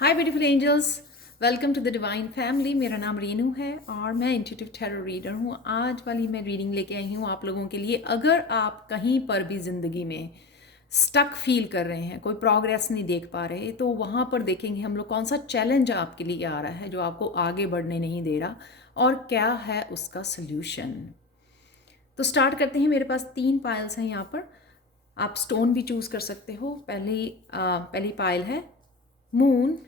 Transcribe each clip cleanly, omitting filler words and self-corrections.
Hi beautiful angels, welcome to the divine family. मेरा नाम रीनू है और मैं इंट्यूटिव टैरो रीडर हूँ। आज वाली मैं रीडिंग लेके आई हूँ आप लोगों के लिए। अगर आप कहीं पर भी ज़िंदगी में स्टक फील कर रहे हैं, कोई प्रोग्रेस नहीं देख पा रहे, तो वहाँ पर देखेंगे हम लोग कौन सा चैलेंज आपके लिए आ रहा है जो आपको आगे बढ़ने नहीं दे रहा और क्या है उसका सल्यूशन। तो स्टार्ट करते हैं। मेरे पास 3 पायल्स हैं यहाँ पर। आप स्टोन भी चूज़ कर सकते हो। पहली पायल है मून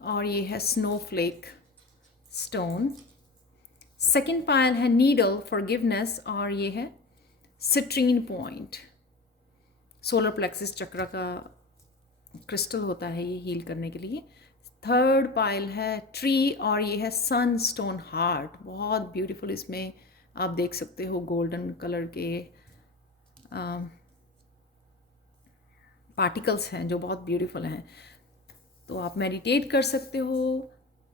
और ये है स्नोफ्लेक स्टोन। सेकंड पायल है नीडल फॉरगिवनेस और ये है सिट्रीन पॉइंट। सोलर प्लेक्सिस चक्र का क्रिस्टल होता है ये हील करने के लिए। थर्ड पायल है ट्री और ये है सन स्टोन हार्ट। बहुत ब्यूटीफुल, इसमें आप देख सकते हो गोल्डन कलर के पार्टिकल्स हैं जो बहुत ब्यूटीफुल हैं। तो आप मेडिटेट कर सकते हो,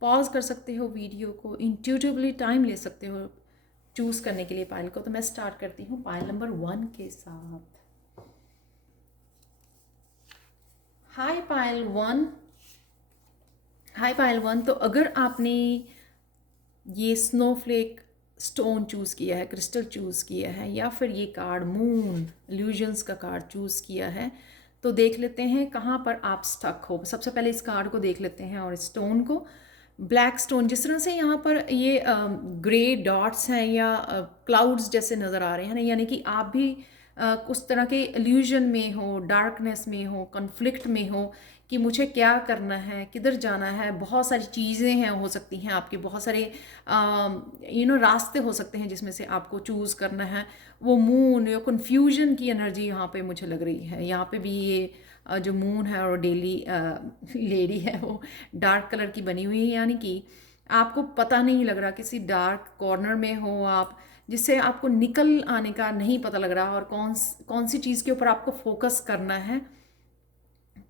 पॉज कर सकते हो वीडियो को, इंट्यूटिवली टाइम ले सकते हो चूज़ करने के लिए पायल को। तो मैं स्टार्ट करती हूँ पायल नंबर 1 के साथ। हाय पायल 1। हाय पायल 1। तो अगर आपने ये स्नोफ्लेक स्टोन चूज़ किया है, क्रिस्टल चूज़ किया है, या फिर ये कार्ड मून इल्यूजन्स का कार्ड चूज़ किया है, तो देख लेते हैं कहाँ पर आप स्टक हो। सबसे पहले इस कार्ड को देख लेते हैं और स्टोन को। ब्लैक स्टोन, जिस तरह से यहाँ पर ये ग्रे डॉट्स हैं या क्लाउड्स जैसे नज़र आ रहे हैं ना, यानी कि आप भी उस तरह के इल्यूजन में हो, डार्कनेस में हो, कॉन्फ्लिक्ट में हो कि मुझे क्या करना है, किधर जाना है। बहुत सारी चीज़ें हैं, हो सकती हैं आपके, बहुत सारे रास्ते हो सकते हैं जिसमें से आपको चूज़ करना है। वो मून या कन्फ्यूजन की एनर्जी यहाँ पे मुझे लग रही है। यहाँ पे भी ये जो मून है और डेली लेडी है वो डार्क कलर की बनी हुई है, यानी कि आपको पता नहीं लग रहा, किसी डार्क कॉर्नर में हो आप, जिससे आपको निकल आने का नहीं पता लग रहा और कौन सी चीज़ के ऊपर आपको फोकस करना है,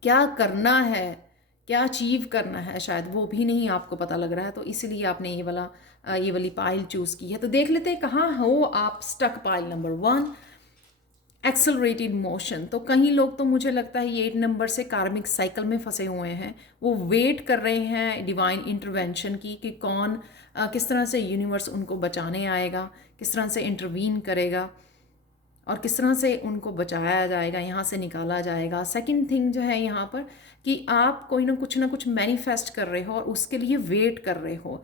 क्या करना है, क्या अचीव करना है, शायद वो भी नहीं आपको पता लग रहा है। तो इसीलिए आपने ये वाली पाइल चूज़ की है। तो देख लेते हैं कहाँ हो आप stuck. Pile number 1, accelerated motion. तो कई लोग, तो मुझे लगता है ये 8 नंबर से कार्मिक साइकिल में फंसे हुए हैं। वो वेट कर रहे हैं डिवाइन इंटरवेंशन की कि कौन किस तरह से यूनिवर्स उनको बचाने आएगा, किस तरह से इंटरवीन करेगा और किस तरह से उनको बचाया जाएगा, यहाँ से निकाला जाएगा। सेकंड थिंग जो है यहाँ पर कि आप कोई ना कुछ मैनिफेस्ट कर रहे हो और उसके लिए वेट कर रहे हो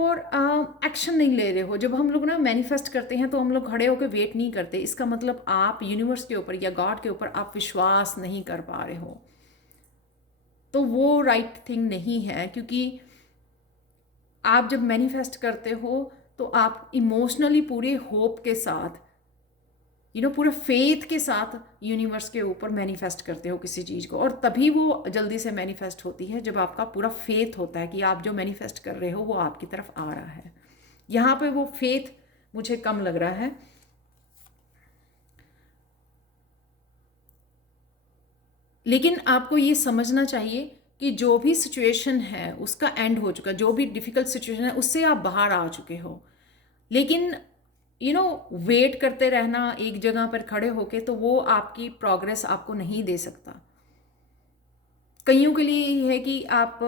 और एक्शन नहीं ले रहे हो। जब हम लोग ना मैनिफेस्ट करते हैं तो हम लोग खड़े होकर वेट नहीं करते। इसका मतलब आप यूनिवर्स के ऊपर या गॉड के ऊपर आप विश्वास नहीं कर पा रहे हो। तो वो राइट थिंग नहीं है, क्योंकि आप जब मैनिफेस्ट करते हो तो आप इमोशनली पूरे होप के साथ, पूरा फेथ के साथ यूनिवर्स के ऊपर मैनिफेस्ट करते हो किसी चीज़ को, और तभी वो जल्दी से मैनिफेस्ट होती है जब आपका पूरा फेथ होता है कि आप जो मैनिफेस्ट कर रहे हो वो आपकी तरफ आ रहा है। यहाँ पे वो फेथ मुझे कम लग रहा है। लेकिन आपको ये समझना चाहिए कि जो भी सिचुएशन है उसका एंड हो चुका, जो भी डिफ़िकल्ट सिचुएशन है उससे आप बाहर आ चुके हो। लेकिन वेट करते रहना एक जगह पर खड़े होके, तो वो आपकी प्रोग्रेस आपको नहीं दे सकता। कईयों के लिए ये है कि आप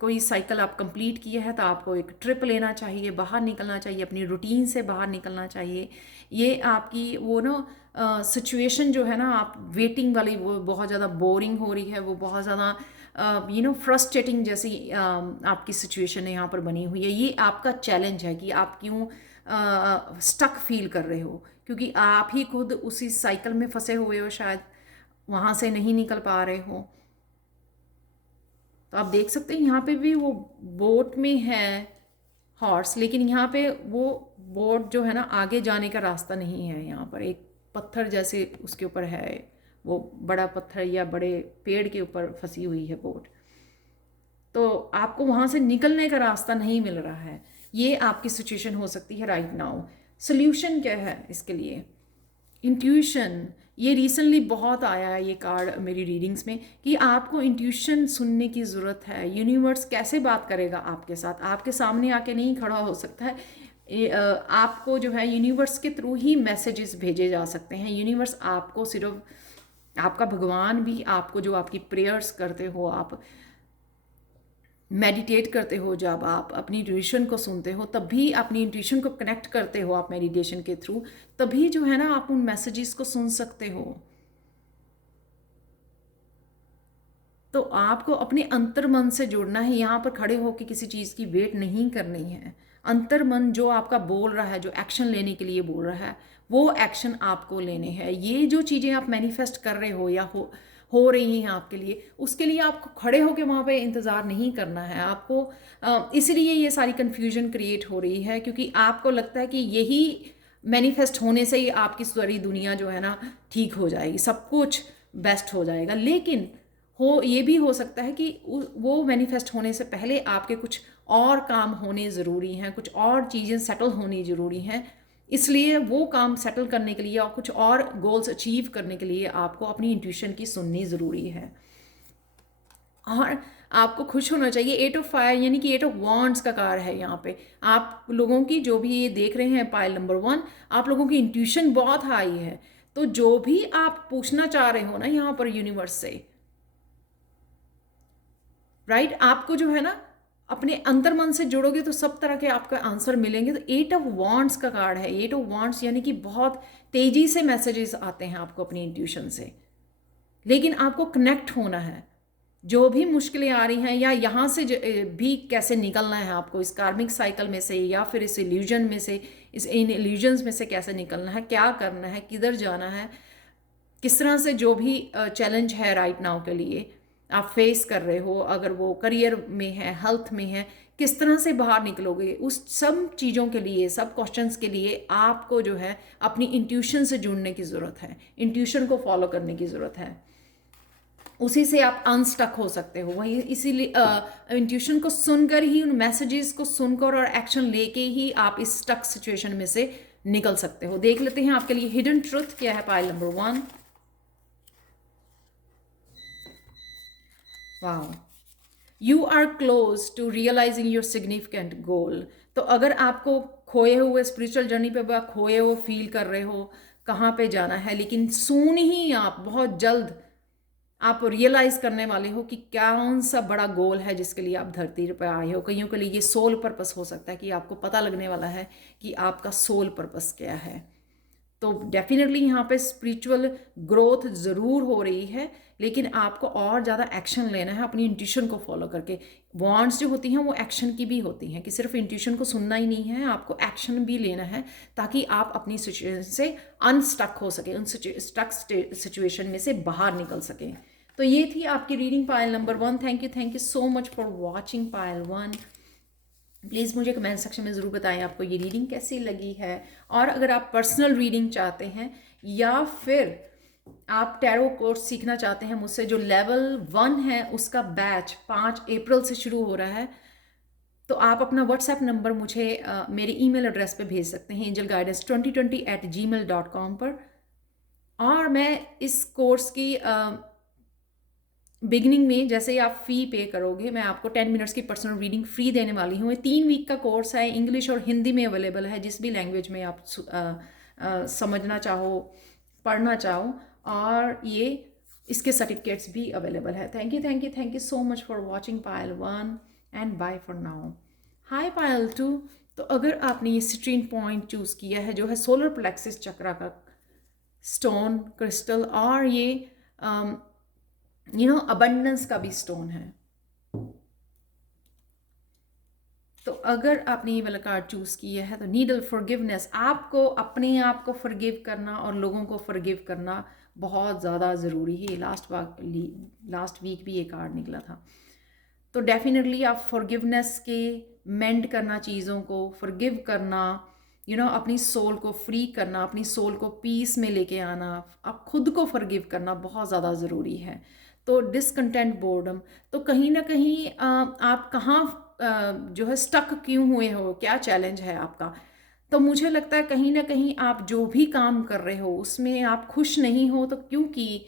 कोई साइकिल आप कंप्लीट किया है तो आपको एक ट्रिप लेना चाहिए, बाहर निकलना चाहिए, अपनी रूटीन से बाहर निकलना चाहिए। ये आपकी वो ना सिचुएशन जो है ना, आप वेटिंग वाली, वो बहुत ज़्यादा बोरिंग हो रही है, वो बहुत ज़्यादा फ्रस्ट्रेटिंग जैसी आपकी सिचुएशन है यहाँ पर बनी हुई है। ये आपका चैलेंज है कि आप क्यों स्टक फील कर रहे हो, क्योंकि आप ही खुद उसी साइकिल में फंसे हुए हो, शायद वहाँ से नहीं निकल पा रहे हो। तो आप देख सकते हैं यहाँ पे भी वो बोट में है हॉर्स, लेकिन यहाँ पे वो बोट जो है ना, आगे जाने का रास्ता नहीं है। यहाँ पर एक पत्थर जैसे उसके ऊपर है, वो बड़ा पत्थर या बड़े पेड़ के ऊपर फंसी हुई है बोट। तो आपको वहाँ से निकलने का रास्ता नहीं मिल रहा है। ये आपकी सिचुएशन हो सकती है राइट नाउ। सोल्यूशन क्या है इसके लिए? इंट्यूशन। ये रिसेंटली बहुत आया है ये कार्ड मेरी रीडिंग्स में कि आपको इंट्यूशन सुनने की ज़रूरत है। यूनिवर्स कैसे बात करेगा आपके साथ? आपके सामने आके नहीं खड़ा हो सकता है। आपको जो है यूनिवर्स के थ्रू ही मैसेजेस भेजे जा सकते हैं। यूनिवर्स आपको सिर्फ आपका भगवान भी आपको, जो आपकी प्रेयर्स करते हो, आप मेडिटेट करते हो, जब आप अपनी इंट्यूशन को सुनते हो, तभी अपनी इंट्यूशन को कनेक्ट करते हो आप मेडिटेशन के थ्रू, तभी जो है ना आप उन मैसेजेस को सुन सकते हो। तो आपको अपने अंतर्मन से जुड़ना है, यहाँ पर खड़े होकर किसी चीज़ की वेट नहीं करनी है। अंतर्मन जो आपका बोल रहा है, जो एक्शन लेने के लिए बोल रहा है, वो एक्शन आपको लेने हैं। ये जो चीज़ें आप मैनिफेस्ट कर रहे हो या हो रही हैं आपके लिए, उसके लिए आपको खड़े होकर वहाँ पे इंतज़ार नहीं करना है आपको। इसलिए ये सारी कन्फ्यूजन क्रिएट हो रही है, क्योंकि आपको लगता है कि यही मैनिफेस्ट होने से ही आपकी सारी दुनिया जो है ना ठीक हो जाएगी, सब कुछ बेस्ट हो जाएगा। लेकिन ये भी हो सकता है कि वो मैनिफेस्ट होने से पहले आपके कुछ और काम होने ज़रूरी हैं, कुछ और चीज़ें सेटल होनी ज़रूरी हैं। इसलिए वो काम सेटल करने के लिए और कुछ और गोल्स अचीव करने के लिए आपको अपनी इंट्यूशन की सुननी ज़रूरी है। और आपको खुश होना चाहिए। 8 ऑफ फायर यानी कि 8 ऑफ वॉन्ड्स का कार्ड है यहाँ पे। आप लोगों की, जो भी ये देख रहे हैं पाइल नंबर 1, आप लोगों की इंट्यूशन बहुत हाई है। तो जो भी आप पूछना चाह रहे हो ना यहाँ पर यूनिवर्स से, राइट, आपको जो है ना अपने अंतर्मन से जुड़ोगे तो सब तरह के आपका आंसर मिलेंगे। तो 8 ऑफ वॉन्ड्स का कार्ड है। 8 ऑफ वॉन्ड्स यानी कि बहुत तेजी से मैसेजेस आते हैं आपको अपनी इंट्यूशन से, लेकिन आपको कनेक्ट होना है। जो भी मुश्किलें आ रही हैं या यहाँ से भी कैसे निकलना है आपको, इस कार्मिक साइकिल में से या फिर इस इल्यूजन में से, इन इल्यूजन्स में से कैसे निकलना है, क्या करना है, किधर जाना है, किस तरह से जो भी चैलेंज है राइट नाउ के लिए आप फेस कर रहे हो, अगर वो करियर में है, हेल्थ में है, किस तरह से बाहर निकलोगे, उस सब चीज़ों के लिए, सब क्वेश्चंस के लिए आपको जो है अपनी इंट्यूशन से जुड़ने की ज़रूरत है, इंट्यूशन को फॉलो करने की ज़रूरत है। उसी से आप अनस्टक हो सकते हो। वही इसीलिए इंट्यूशन को सुनकर ही, उन मैसेजेस को सुनकर और एक्शन लेके ही आप इस स्टक सिचुएशन में से निकल सकते हो। देख लेते हैं आपके लिए हिडन ट्रुथ क्या है pile number 1। Wow, you are close to realizing your significant goal. तो अगर आपको खोए हुए स्पिरिचुअल जर्नी पे आप खोए हो, फील कर रहे हो कहाँ पे जाना है, लेकिन सून ही आप बहुत जल्द आप रियलाइज करने वाले हो कि कौन सा बड़ा गोल है जिसके लिए आप धरती पर आए हो। कईयों के लिए ये सोल पर्पस हो सकता है कि आपको पता लगने वाला है कि आपका सोल पर्पस क्या है। तो डेफिनेटली यहाँ पे स्पिरिचुअल ग्रोथ ज़रूर हो रही है, लेकिन आपको और ज़्यादा एक्शन लेना है अपनी इंट्यूशन को फॉलो करके। वॉन्ड्स जो होती हैं वो एक्शन की भी होती हैं, कि सिर्फ इंट्यूशन को सुनना ही नहीं है, आपको एक्शन भी लेना है ताकि आप अपनी सिचुएशन से अनस्टक हो सके, उन स्टक सिचुएशन में से बाहर निकल सकें। तो ये थी आपकी reading pile number 1। Thank you so much for watching pile 1। Please मुझे कमेंट सेक्शन में ज़रूर बताएं आपको ये रीडिंग कैसी लगी है। और अगर आप पर्सनल रीडिंग चाहते हैं या फिर आप टैरो कोर्स सीखना चाहते हैं मुझसे, जो लेवल 1 है उसका बैच 5 अप्रैल से शुरू हो रहा है, तो आप अपना व्हाट्सएप नंबर मुझे मेरे ईमेल एड्रेस पे भेज सकते हैं angelguidance2020@gmail.com पर। और मैं इस कोर्स की बिगनिंग में जैसे ही आप फ़ी पे करोगे, मैं आपको 10 मिनट्स की पर्सनल रीडिंग फ्री देने वाली हूँ। ये 3 वीक का कोर्स है, इंग्लिश और हिंदी में अवेलेबल है, जिस भी लैंग्वेज में आप समझना चाहो, पढ़ना चाहो। और ये इसके सर्टिफिकेट्स भी अवेलेबल है। Thank you so much for watching pile 1 and bye for now. Hi pile 2। तो अगर आपने ये सिट्रीन पॉइंट चूज़ किया है, जो है सोलर प्लेक्सिस चक्रा का स्टोन क्रिस्टल, और ये अबंडेंस का भी स्टोन है, तो अगर आपने ये वाला कार्ड चूज किया है तो नीडल फॉरगिवनेस, आपको अपने आप को फॉरगिव करना और लोगों को फॉरगिव करना बहुत ज़्यादा ज़रूरी है। लास्ट वीक भी ये कार्ड निकला था। तो डेफिनेटली आप फॉरगिवनेस के मेंड करना, चीज़ों को फॉरगिव करना, अपनी सोल को फ्री करना, अपनी सोल को पीस में लेके आना, आप खुद को फॉरगिव करना बहुत ज़्यादा ज़रूरी है। तो डिसकंटेंट, बोर्डम, तो कहीं ना कहीं आप कहाँ जो है स्टक क्यों हुए हो, क्या चैलेंज है आपका। तो मुझे लगता है कहीं ना कहीं आप जो भी काम कर रहे हो उसमें आप खुश नहीं हो, तो क्योंकि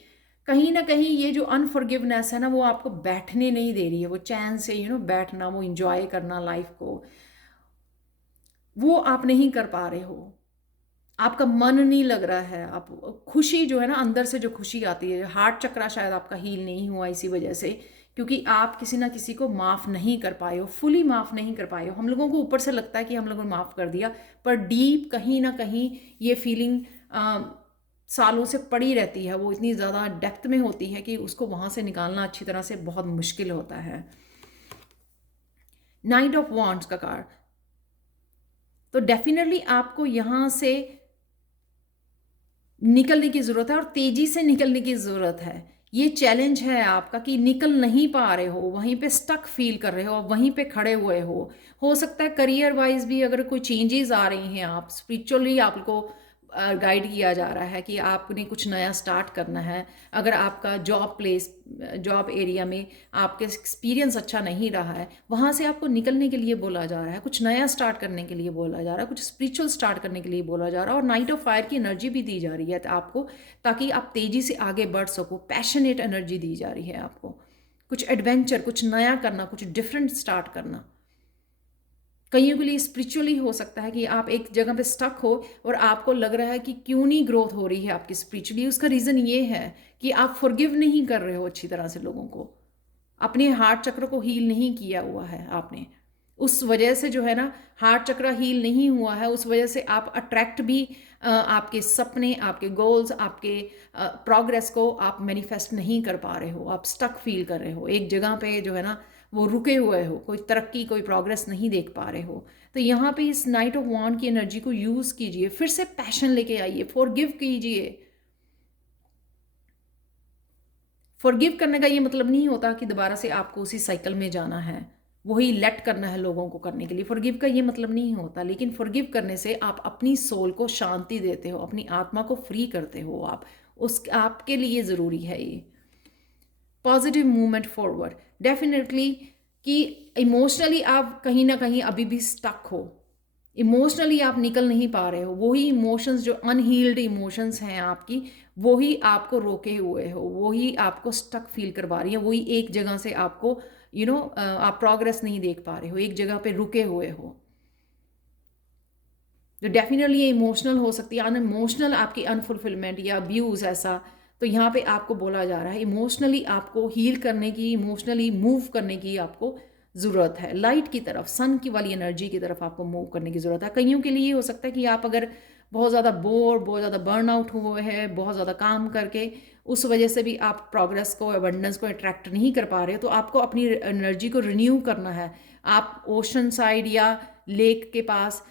कहीं ना कहीं ये जो अनफॉरगिवनेस है ना, वो आपको बैठने नहीं दे रही है, वो चैन से बैठना, वो इंजॉय करना लाइफ को, वो आप नहीं कर पा रहे हो। आपका मन नहीं लग रहा है, आप खुशी जो है ना, अंदर से जो खुशी आती है, हार्ट चक्रा शायद आपका हील नहीं हुआ इसी वजह से, क्योंकि आप किसी ना किसी को माफ़ नहीं कर पाए हो, फुली माफ़ नहीं कर पाए हो। हम लोगों को ऊपर से लगता है कि हम लोगों ने माफ़ कर दिया, पर डीप कहीं ना कहीं ये फीलिंग सालों से पड़ी रहती है, वो इतनी ज़्यादा डेप्थ में होती है कि उसको वहाँ से निकालना अच्छी तरह से बहुत मुश्किल होता है। नाइट ऑफ वॉन्ड्स का कार्ड, तो डेफिनेटली आपको यहाँ से निकलने की ज़रूरत है और तेज़ी से निकलने की ज़रूरत है। ये चैलेंज है आपका कि निकल नहीं पा रहे हो, वहीं पे स्टक फील कर रहे हो, और वहीं पे खड़े हुए हो सकता है करियर वाइज भी अगर कोई चेंजेस आ रही हैं, आप स्पिरिचुअली आपको गाइड किया जा रहा है कि आपने कुछ नया स्टार्ट करना है। अगर आपका जॉब एरिया में आपके एक्सपीरियंस अच्छा नहीं रहा है, वहाँ से आपको निकलने के लिए बोला जा रहा है, कुछ नया स्टार्ट करने के लिए बोला जा रहा है, कुछ स्पिरिचुअल स्टार्ट करने के लिए बोला जा रहा है। और नाइट ऑफ फायर की एनर्जी भी दी जा रही है आपको, ताकि आप तेज़ी से आगे बढ़ सको। पैशनेट एनर्जी दी जा रही है आपको, कुछ एडवेंचर, कुछ नया करना, कुछ डिफरेंट स्टार्ट करना। कईयों के लिए स्पिरिचुअली हो सकता है कि आप एक जगह पे स्टक हो और आपको लग रहा है कि क्यों नहीं ग्रोथ हो रही है आपकी स्पिरिचुअली। उसका रीज़न ये है कि आप फॉरगिव नहीं कर रहे हो अच्छी तरह से लोगों को, अपने हार्ट चक्र को हील नहीं किया हुआ है आपने। उस वजह से जो है ना, हार्ट चक्र हील नहीं हुआ है, उस वजह से आप अट्रैक्ट भी आपके सपने, आपके गोल्स, आपके प्रोग्रेस को आप मैनिफेस्ट नहीं कर पा रहे हो। आप स्टक फील कर रहे हो एक जगह पे, जो है ना वो रुके हुए हो, कोई तरक्की, कोई प्रोग्रेस नहीं देख पा रहे हो। तो यहाँ पे इस नाइट ऑफ वॉन्ड की एनर्जी को यूज़ कीजिए, फिर से पैशन लेके आइए, फॉरगिव कीजिए। फॉरगिव करने का ये मतलब नहीं होता कि दोबारा से आपको उसी साइकिल में जाना है, वही लेट करना है लोगों को करने के लिए। फॉरगिव का ये मतलब नहीं होता, लेकिन फॉरगिव करने से आप अपनी सोल को शांति देते हो, अपनी आत्मा को फ्री करते हो आप। उस आपके लिए ज़रूरी है ये पॉजिटिव मूवमेंट फॉरवर्ड। डेफिनेटली कि इमोशनली आप कहीं ना कहीं अभी भी स्टक हो, इमोशनली आप निकल नहीं पा रहे हो, वही इमोशंस जो अनहील्ड इमोशंस हैं आपकी, वही आपको रोके हुए हो, वही आपको स्टक फील करवा रही है, वही एक जगह से आपको आप प्रोग्रेस नहीं देख पा रहे हो, एक जगह पे रुके हुए हो। तो डेफिनेटली ये इमोशनल हो सकती है, अनइमोशनल आपकी अनफुलफिलमेंट या अब्यूज़ ऐसा। तो यहाँ पे आपको बोला जा रहा है इमोशनली आपको हील करने की, इमोशनली मूव करने की आपको ज़रूरत है। लाइट की तरफ, सन की वाली एनर्जी की तरफ आपको मूव करने की ज़रूरत है। कईयों के लिए ये हो सकता है कि आप अगर बहुत ज़्यादा बोर, बहुत ज़्यादा बर्न आउट हुए हैं, बहुत ज़्यादा काम करके, उस वजह से भी आप प्रोग्रेस को, अबंडेंस को अट्रैक्ट नहीं कर पा रहे हो, तो आपको अपनी एनर्जी को रिन्यू करना है। आप ओशन साइड या लेक के पास,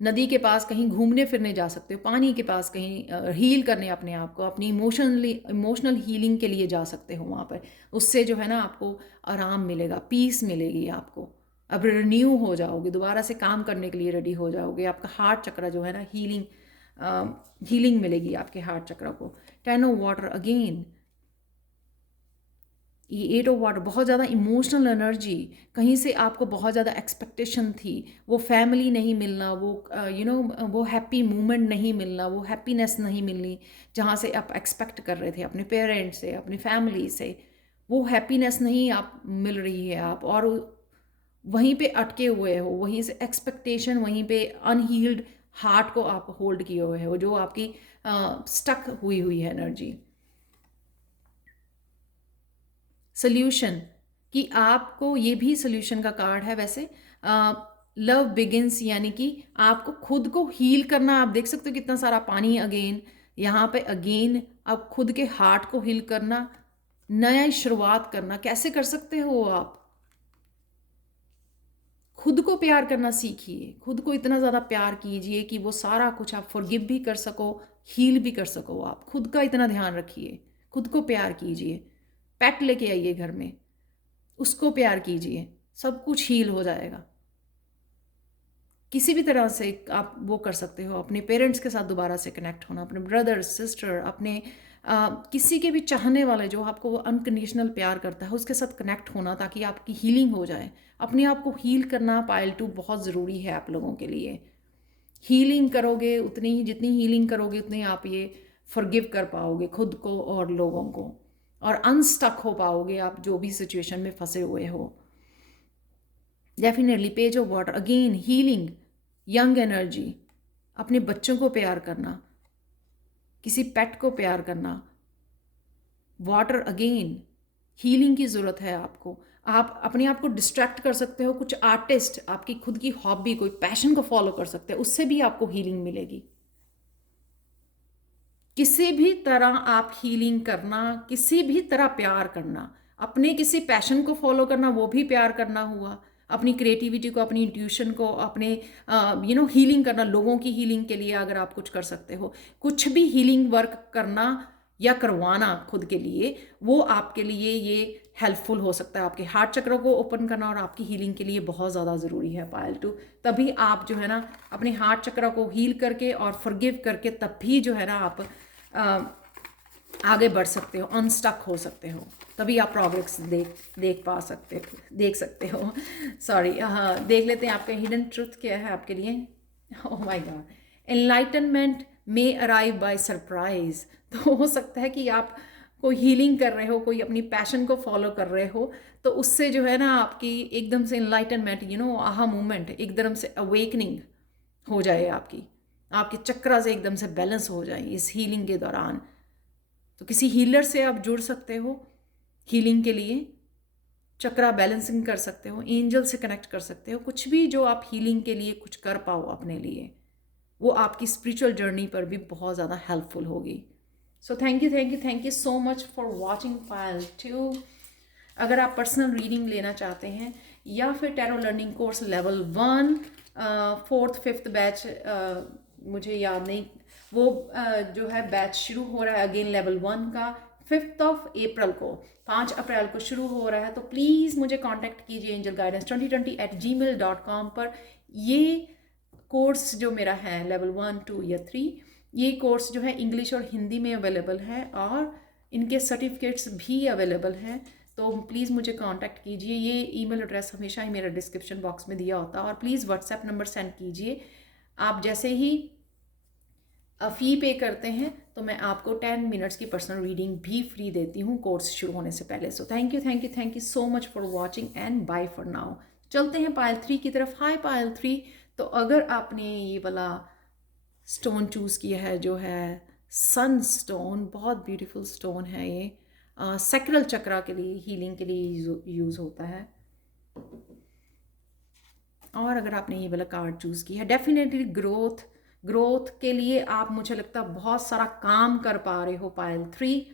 नदी के पास कहीं घूमने फिरने जा सकते हो, पानी के पास कहीं हील करने अपने आप को, अपनी इमोशनल हीलिंग के लिए जा सकते हो वहाँ पर। उससे जो है ना आपको आराम मिलेगा, पीस मिलेगी आपको। अब रिन्यू हो जाओगे, दोबारा से काम करने के लिए रेडी हो जाओगे। आपका हार्ट चक्र जो है ना, हीलिंग मिलेगी आपके हार्ट चक्र को। 10 ऑफ वाटर अगेन, ये 8 ऑफ वाटर, बहुत ज़्यादा इमोशनल एनर्जी। कहीं से आपको बहुत ज़्यादा एक्सपेक्टेशन थी, वो फैमिली नहीं मिलना, वो वो हैप्पी मोमेंट नहीं मिलना, वो हैप्पीनेस नहीं मिलनी जहाँ से आप एक्सपेक्ट कर रहे थे अपने पेरेंट्स से, अपनी फैमिली से। वो हैप्पीनेस नहीं आप मिल रही है आप, और वहीं पे अटके हुए हो, वहीं से एक्सपेक्टेशन, वहीं पे अनहील्ड हार्ट को आप होल्ड किए हुए हो, जो आपकी स्टक हुई है एनर्जी। सोल्यूशन, कि आपको, ये भी सोल्यूशन का कार्ड है वैसे, लव बिगिंस, यानी कि आपको खुद को हील करना। आप देख सकते हो कितना सारा पानी अगेन यहाँ पे, अगेन आप खुद के हार्ट को हील करना, नया शुरुआत करना। कैसे कर सकते हो आप? खुद को प्यार करना सीखिए, खुद को इतना ज़्यादा प्यार कीजिए कि वो सारा कुछ आप फॉरगिव भी कर सको, हील भी कर सको। आप खुद का इतना ध्यान रखिए, खुद को प्यार कीजिए। पेट लेके आइए घर में, उसको प्यार कीजिए, सब कुछ हील हो जाएगा। किसी भी तरह से आप वो कर सकते हो, अपने पेरेंट्स के साथ दोबारा से कनेक्ट होना, अपने ब्रदर सिस्टर, अपने किसी के भी चाहने वाले जो आपको अनकंडीशनल प्यार करता है, उसके साथ कनेक्ट होना, ताकि आपकी हीलिंग हो जाए। अपने आप को हील करना पाइल 2 बहुत ज़रूरी है आप लोगों के लिए। हीलिंग करोगे उतनी ही, जितनी हीलिंग करोगे उतनी आप ये फॉरगिव कर पाओगे खुद को और लोगों को, और अनस्टक हो पाओगे आप जो भी सिचुएशन में फंसे हुए हो। Definitely page of water again, healing, young energy, अपने बच्चों को प्यार करना, किसी पेट को प्यार करना, वाटर अगेन, हीलिंग की ज़रूरत है आपको। आप अपने आप को डिस्ट्रैक्ट कर सकते हो, कुछ आर्टिस्ट आपकी खुद की हॉबी, कोई पैशन को फॉलो कर सकते हैं, उससे भी आपको हीलिंग मिलेगी। किसी भी तरह आप हीलिंग करना, किसी भी तरह प्यार करना, अपने किसी पैशन को फॉलो करना, वो भी प्यार करना हुआ, अपनी क्रिएटिविटी को, अपनी इंट्यूशन को, अपने हीलिंग करना, लोगों की हीलिंग के लिए अगर आप कुछ कर सकते हो, कुछ भी हीलिंग वर्क करना या करवाना खुद के लिए, वो आपके लिए ये हेल्पफुल हो सकता है। आपके हार्ट चक्र को ओपन करना और आपकी हीलिंग के लिए बहुत ज़्यादा ज़रूरी है पायल टू। तभी आप जो है ना अपने हार्ट चक्र को हील करके और फॉरगिव करके तब भी जो है ना आप आगे बढ़ सकते हो, अनस्टक हो सकते हो, तभी आप प्रोग्रेस देख सकते हो। सॉरी, हाँ, देख लेते हैं आपका हिडन ट्रुथ क्या है आपके लिए। Oh my God, enlightenment may arrive by surprise. तो हो सकता है कि आप कोई हीलिंग कर रहे हो, कोई अपनी पैशन को फॉलो कर रहे हो, तो उससे जो है ना आपकी एकदम से एनलाइटनमेंट, आहा मोमेंट, एकदम से अवेकनिंग हो जाए, आपके चक्रा से एकदम से बैलेंस हो जाए इस हीलिंग के दौरान। तो किसी हीलर से आप जुड़ सकते हो हीलिंग के लिए, चक्रा बैलेंसिंग कर सकते हो, एंजल से कनेक्ट कर सकते हो, कुछ भी जो आप हीलिंग के लिए कुछ कर पाओ अपने लिए, वो आपकी स्पिरिचुअल जर्नी पर भी बहुत ज़्यादा हेल्पफुल होगी। So thank you so much for watching pile two. अगर आप पर्सनल रीडिंग लेना चाहते हैं या फिर tarot learning course level 1 4th 5th batch, मुझे याद नहीं, वो जो है बैच शुरू हो रहा है अगेन लेवल 1 का 5th अप्रैल को, 5 अप्रैल को शुरू हो रहा है। तो प्लीज़ मुझे कांटेक्ट कीजिए angelguidance2020@gmail.com पर। ये कोर्स जो मेरा है लेवल 1 2 या 3, ये कोर्स जो है इंग्लिश और हिंदी में अवेलेबल है और इनके सर्टिफिकेट्स भी अवेलेबल हैं। तो प्लीज़ मुझे कांटेक्ट कीजिए, ये ईमेल एड्रेस हमेशा ही मेरा डिस्क्रिप्शन बॉक्स में दिया होता है, और प्लीज़ व्हाट्सएप नंबर सेंड कीजिए। आप जैसे ही फ़ी पे करते हैं तो मैं आपको 10 मिनट्स की पर्सनल रीडिंग भी फ्री देती हूँ कोर्स शुरू होने से पहले। So thank you so much for watching and bye for now. चलते हैं पायल 3 की तरफ। हाय पायल 3, तो अगर आपने ये वाला स्टोन चूज़ किया है जो है सन स्टोन, बहुत ब्यूटीफुल स्टोन है ये, सैक्रल चक्रा के लिए, हीलिंग के लिए यूज़ होता है। और अगर आपने ये वाला कार्ड चूज़ किया है, डेफिनेटली ग्रोथ के लिए आप, मुझे लगता है, बहुत सारा काम कर पा रहे हो पायल 3।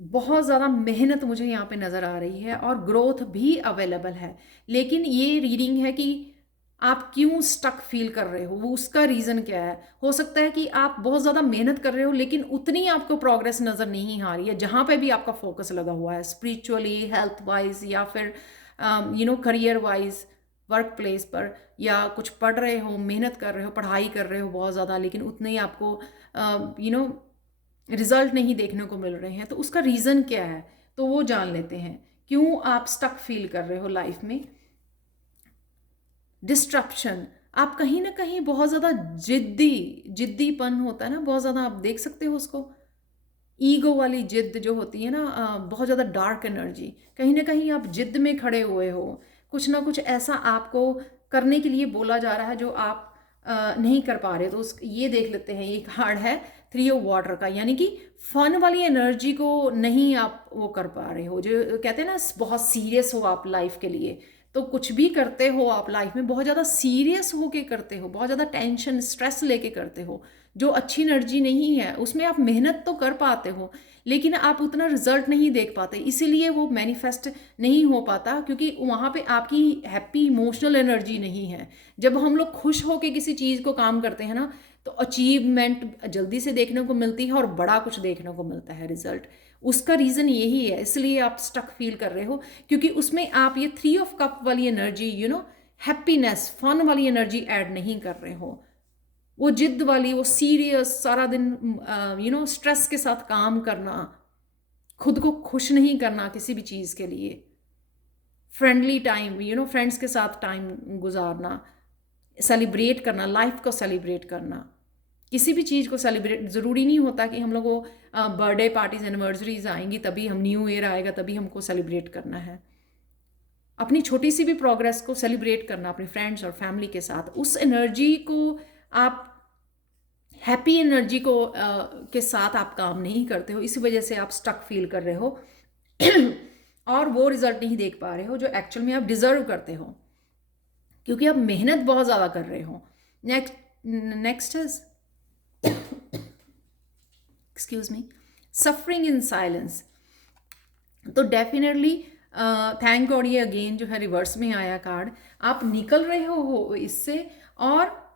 बहुत ज़्यादा मेहनत मुझे यहाँ पे नज़र आ रही है और ग्रोथ भी अवेलेबल है। लेकिन ये रीडिंग है कि आप क्यों स्टक फील कर रहे हो, वो उसका रीज़न क्या है। हो सकता है कि आप बहुत ज़्यादा मेहनत कर रहे हो लेकिन उतनी आपको प्रोग्रेस नज़र नहीं आ रही है जहाँ पे भी आपका फोकस लगा हुआ है, स्पिरिचुअली, हेल्थ वाइज, या फिर करियर वाइज, वर्क प्लेस पर, या कुछ पढ़ रहे हो, मेहनत कर रहे हो, पढ़ाई कर रहे हो बहुत ज़्यादा, लेकिन उतने ही आपको रिजल्ट नहीं देखने को मिल रहे हैं। तो उसका रीज़न क्या है, तो वो जान लेते हैं। क्यों आप स्टक फील कर रहे हो लाइफ में। डिस्ट्रप्शन, आप कहीं ना कहीं बहुत ज़्यादा जिद्दीपन होता है ना, बहुत ज़्यादा, आप देख सकते हो उसको, ईगो वाली जिद्द जो होती है ना, बहुत ज़्यादा डार्क एनर्जी, कहीं ना कहीं आप जिद्द में खड़े हुए हो, कुछ ना कुछ ऐसा आपको करने के लिए बोला जा रहा है जो आप नहीं कर पा रहे। तो ये देख लेते हैं, ये कार्ड है 3 ऑफ वाटर का, यानी कि फन वाली एनर्जी को नहीं आप वो कर पा रहे हो, जो कहते हैं ना बहुत सीरियस हो आप लाइफ के लिए। तो कुछ भी करते हो आप लाइफ में बहुत ज़्यादा सीरियस होके करते हो, बहुत ज़्यादा टेंशन स्ट्रेस लेके करते हो, जो अच्छी एनर्जी नहीं है। उसमें आप मेहनत तो कर पाते हो लेकिन आप उतना रिजल्ट नहीं देख पाते, इसीलिए वो मैनिफेस्ट नहीं हो पाता, क्योंकि वहाँ पे आपकी हैप्पी इमोशनल एनर्जी नहीं है। जब हम लोग खुश होके किसी चीज़ को काम करते हैं ना, तो अचीवमेंट जल्दी से देखने को मिलती है और बड़ा कुछ देखने को मिलता है रिजल्ट। उसका रीज़न यही है, इसलिए आप स्टक फील कर रहे हो, क्योंकि उसमें आप ये 3 ऑफ कप वाली एनर्जी, हैप्पीनेस, फन वाली एनर्जी ऐड नहीं कर रहे हो। वो जिद वाली, वो सीरियस, सारा दिन स्ट्रेस के साथ काम करना, खुद को खुश नहीं करना किसी भी चीज़ के लिए, फ्रेंडली टाइम, फ्रेंड्स के साथ टाइम गुजारना, सेलिब्रेट करना, लाइफ को सेलिब्रेट करना, किसी भी चीज़ को सेलिब्रेट, ज़रूरी नहीं होता कि हम लोग को बर्थडे पार्टीज, एनिवर्सरीज आएंगी तभी हम, न्यू ईयर आएगा तभी हमको सेलिब्रेट करना है। अपनी छोटी सी भी प्रोग्रेस को सेलिब्रेट करना अपने फ्रेंड्स और फैमिली के साथ, उस एनर्जी को आप हैप्पी एनर्जी को के साथ आप काम नहीं करते हो, इसी वजह से आप स्टक फील कर रहे हो और वो रिजल्ट नहीं देख पा रहे हो जो एक्चुअल में आप डिजर्व करते हो, क्योंकि आप मेहनत बहुत ज़्यादा कर रहे हो। Next is excuse me, suffering in silence. तो डेफिनेटली थैंक गॉड ये अगेन जो है रिवर्स में आया कार्ड, आप निकल रहे हो इससे, और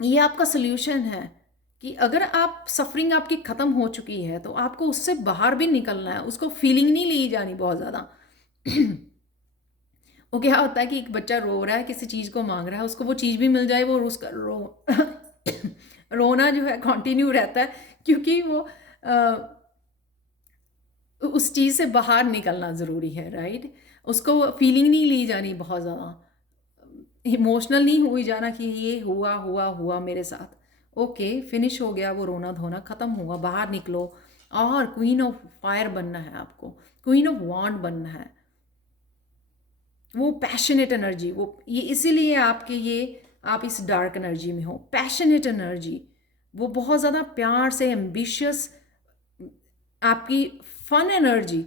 ये आपका सोल्यूशन है कि अगर आप सफरिंग आपकी ख़त्म हो चुकी है तो आपको उससे बाहर भी निकलना है, उसको फीलिंग नहीं ली जानी बहुत ज़्यादा। वो क्या होता है कि एक बच्चा रो रहा है, किसी चीज़ को मांग रहा है, उसको वो चीज़ भी मिल जाए, वो उसका रोना जो है कंटिन्यू रहता है, क्योंकि वो उस चीज़ से बाहर निकलना ज़रूरी है, राइट। उसको फीलिंग नहीं ली जानी बहुत ज़्यादा, इमोशनल नहीं हुई जाना कि ये हुआ हुआ हुआ मेरे साथ। ओके, फिनिश हो गया वो रोना धोना, ख़त्म हुआ, बाहर निकलो और क्वीन ऑफ फायर बनना है आपको, क्वीन ऑफ वॉन्ड बनना है। वो पैशनेट एनर्जी, वो ये इसीलिए आपके ये आप इस डार्क एनर्जी में हो, पैशनेट एनर्जी, वो बहुत ज़्यादा प्यार से एम्बिशियस, आपकी फन एनर्जी,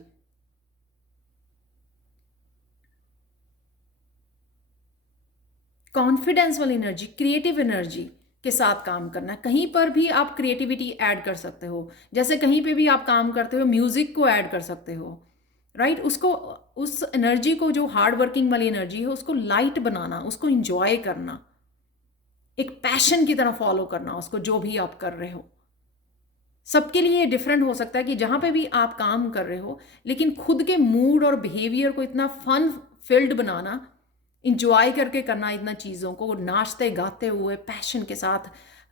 कॉन्फिडेंस वाली एनर्जी, क्रिएटिव एनर्जी के साथ काम करना है। कहीं पर भी आप क्रिएटिविटी ऐड कर सकते हो, जैसे कहीं पे भी आप काम करते हो म्यूज़िक को ऐड कर सकते हो, राइट। उसको, उस एनर्जी को, जो हार्ड वर्किंग वाली एनर्जी है, उसको लाइट बनाना, उसको इंजॉय करना, एक पैशन की तरह फॉलो करना उसको, जो भी आप कर रहे हो। सबके लिए डिफरेंट हो सकता है कि जहाँ पे भी आप काम कर रहे हो, लेकिन खुद के मूड और बिहेवियर को इतना फन फिल्ड बनाना, इंजॉय करके करना, इतना चीज़ों को नाचते गाते हुए पैशन के साथ,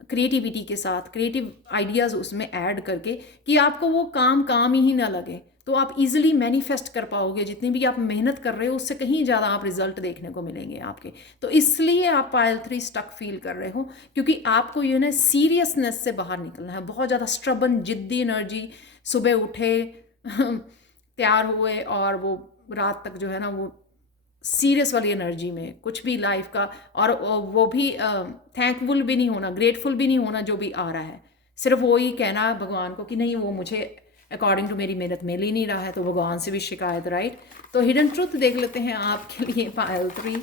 क्रिएटिविटी के साथ, क्रिएटिव आइडियाज़ उसमें ऐड करके, कि आपको वो काम काम ही ना लगे, तो आप इजीली मैनिफेस्ट कर पाओगे। जितनी भी आप मेहनत कर रहे हो उससे कहीं ज़्यादा आप रिजल्ट देखने को मिलेंगे आपके। तो इसलिए आप पायल 3 स्टक फील कर रहे हो, क्योंकि आपको ये ना सीरियसनेस से बाहर निकलना है, बहुत ज़्यादा स्ट्रबन जिद्दी एनर्जी। सुबह उठे तैयार हुए और वो रात तक जो है ना वो सीरियस वाली एनर्जी में कुछ भी लाइफ का, और वो भी थैंकफुल भी नहीं होना, ग्रेटफुल भी नहीं होना जो भी आ रहा है, सिर्फ वो ही कहना भगवान को कि नहीं वो मुझे अकॉर्डिंग टू मेरी मेहनत मिल ही नहीं रहा है, तो भगवान से भी शिकायत, राइट। तो हिडन ट्रूथ देख लेते हैं आपके लिए पायल 3।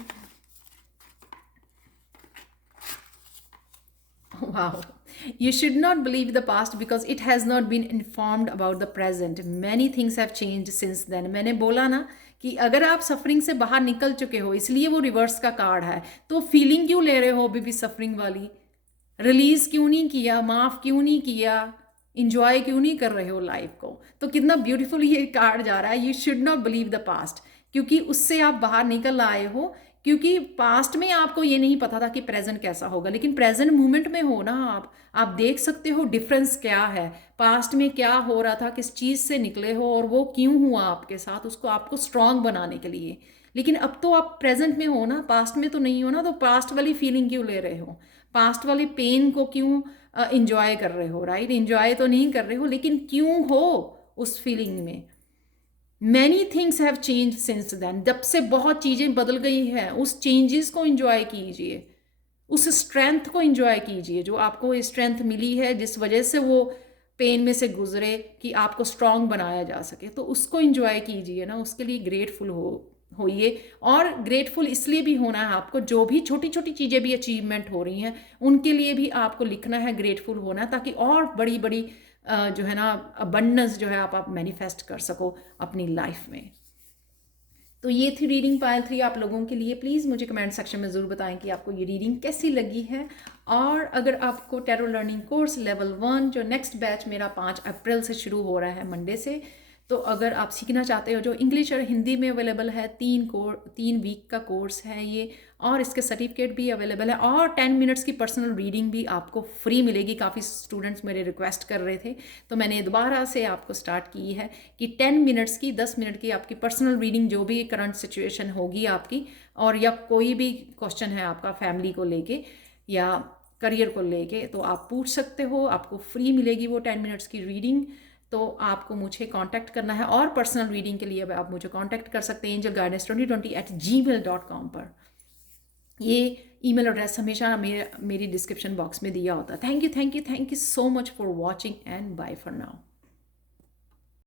Wow. You should not believe the past because it has not been informed about the present. Many things have changed since then. मैंने बोला ना कि अगर आप सफरिंग से बाहर निकल चुके हो, इसलिए वो रिवर्स का कार्ड है, तो फीलिंग क्यों ले रहे हो अभी भी सफरिंग वाली? रिलीज क्यों नहीं किया, माफ क्यों नहीं किया, इंजॉय क्यों नहीं कर रहे हो लाइफ को? तो कितना ब्यूटीफुल ये कार्ड जा रहा है, you should not believe the past, क्योंकि उससे आप बाहर निकल आए हो। क्योंकि पास्ट में आपको ये नहीं पता था कि प्रेजेंट कैसा होगा, लेकिन प्रेजेंट मोमेंट में हो ना आप देख सकते हो डिफरेंस क्या है, पास्ट में क्या हो रहा था, किस चीज़ से निकले हो और वो क्यों हुआ आपके साथ, उसको आपको स्ट्रांग बनाने के लिए। लेकिन अब तो आप प्रेजेंट में हो ना, पास्ट में तो नहीं हो ना, तो पास्ट वाली फीलिंग क्यों ले रहे हो, पास्ट वाली पेन को क्यों इंजॉय कर रहे हो, राइट। इंजॉय तो नहीं कर रहे हो, लेकिन क्यों हो उस फीलिंग में? Many things have change since then, जब से बहुत चीज़ें बदल गई हैं, उस चेंजेस को इंजॉय कीजिए, उस स्ट्रेंथ को इंजॉय कीजिए जो आपको स्ट्रेंथ मिली है, जिस वजह से वो पेन में से गुजरे कि आपको स्ट्रांग बनाया जा सके, तो उसको इंजॉय कीजिए ना, उसके लिए ग्रेटफुल होइए। और ग्रेटफुल इसलिए भी होना है आपको, जो भी छोटी छोटी चीज़ें भी अचीवमेंट हो रही हैं उनके लिए भी आपको लिखना है, ग्रेटफुल होना है, ताकि और बड़ी बड़ी जो है ना अबंडेंस जो है आप मैनिफेस्ट कर सको अपनी लाइफ में। तो ये थी रीडिंग पायल 3 आप लोगों के लिए। प्लीज़ मुझे कमेंट सेक्शन में ज़रूर बताएं कि आपको ये रीडिंग कैसी लगी है। और अगर आपको टैरो लर्निंग कोर्स लेवल 1 जो नेक्स्ट बैच मेरा 5 अप्रैल से शुरू हो रहा है, मंडे से, तो अगर आप सीखना चाहते हो, जो इंग्लिश और हिंदी में अवेलेबल है, 3 वीक का कोर्स है ये, और इसके सर्टिफिकेट भी अवेलेबल है, और 10 मिनट्स की पर्सनल रीडिंग भी आपको फ्री मिलेगी। काफ़ी स्टूडेंट्स मेरे रिक्वेस्ट कर रहे थे, तो मैंने दोबारा से आपको स्टार्ट की है कि 10 मिनट्स की, 10 मिनट की आपकी पर्सनल रीडिंग, जो भी करंट सिचुएशन होगी आपकी, और या कोई भी क्वेश्चन है आपका फैमिली को लेके या करियर को लेके, तो आप पूछ सकते हो, आपको फ्री मिलेगी वो 10 मिनट्स की रीडिंग। तो आपको मुझे कांटेक्ट करना है, और पर्सनल रीडिंग के लिए आप मुझे कांटेक्ट कर सकते हैं angelguidance2020@gmail.com पर। ये ईमेल एड्रेस हमेशा मेरी डिस्क्रिप्शन बॉक्स में दिया होता है। Thank you so much for watching and bye for now.